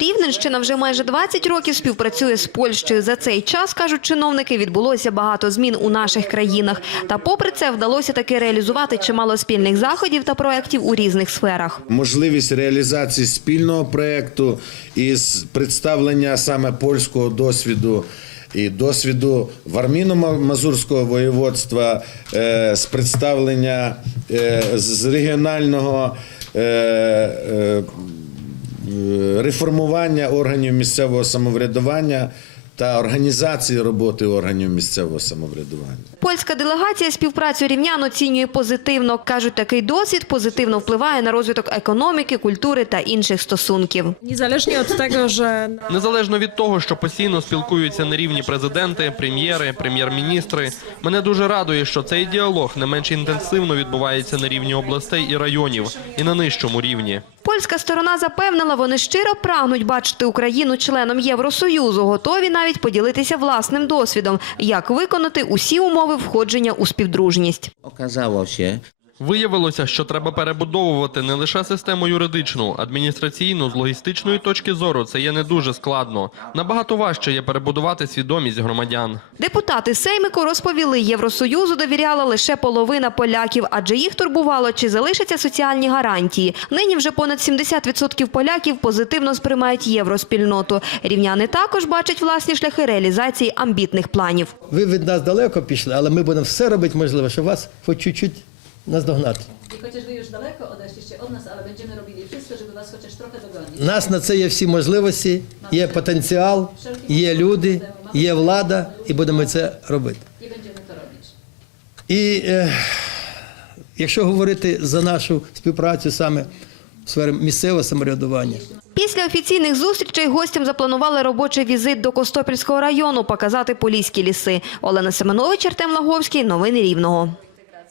Рівненщина вже майже 20 років співпрацює з Польщею. За цей час, кажуть чиновники, відбулося багато змін у наших країнах. Та попри це вдалося таки реалізувати чимало спільних заходів та проєктів у різних сферах. Можливість реалізації спільного проєкту із представлення саме польського досвіду і досвіду Варміно-Мазурського воєводства, з представлення з регіонального реформування органів місцевого самоврядування та організації роботи органів місцевого самоврядування. Польська делегація співпрацю рівнян оцінює позитивно. Кажуть, такий досвід позитивно впливає на розвиток економіки, культури та інших стосунків. Незалежно від того, що постійно спілкуються на рівні президенти, прем'єри, прем'єр-міністри, мене дуже радує, що цей діалог не менш інтенсивно відбувається на рівні областей і районів, і на нижчому рівні. Польська сторона запевнила, вони щиро прагнуть бачити Україну членом Євросоюзу, готові навіть поділитися власним досвідом, як виконати усі умови входження у співдружність. Виявилося, що треба перебудовувати не лише систему юридичну, адміністраційну, з логістичної точки зору це є не дуже складно. Набагато важче є перебудувати свідомість громадян. Депутати Сеймику розповіли, Євросоюзу довіряла лише половина поляків, адже їх турбувало, чи залишаться соціальні гарантії. Нині вже понад 70% поляків позитивно сприймають євроспільноту. Рівняни також бачать власні шляхи реалізації амбітних планів. Ви від нас далеко пішли, але ми будемо все робити можливе, щоб вас хоч чуть-чуть nazdogнати. Chociaż wy już daleko odeszliście od nas, ale będziemy robili wszystko, żeby was chociaż trochę dogonić. У нас на це є всі можливості, є потенціал, є люди, є влада, і будемо це робити. I będziemy to robić. І якщо говорити за нашу співпрацю саме в сфері місцевого самоврядування. Після офіційних зустрічей гостям запланували робочий візит до Костопільського району, показати поліські ліси. Олена Семенович, Артем Лаговський. Новини Рівного.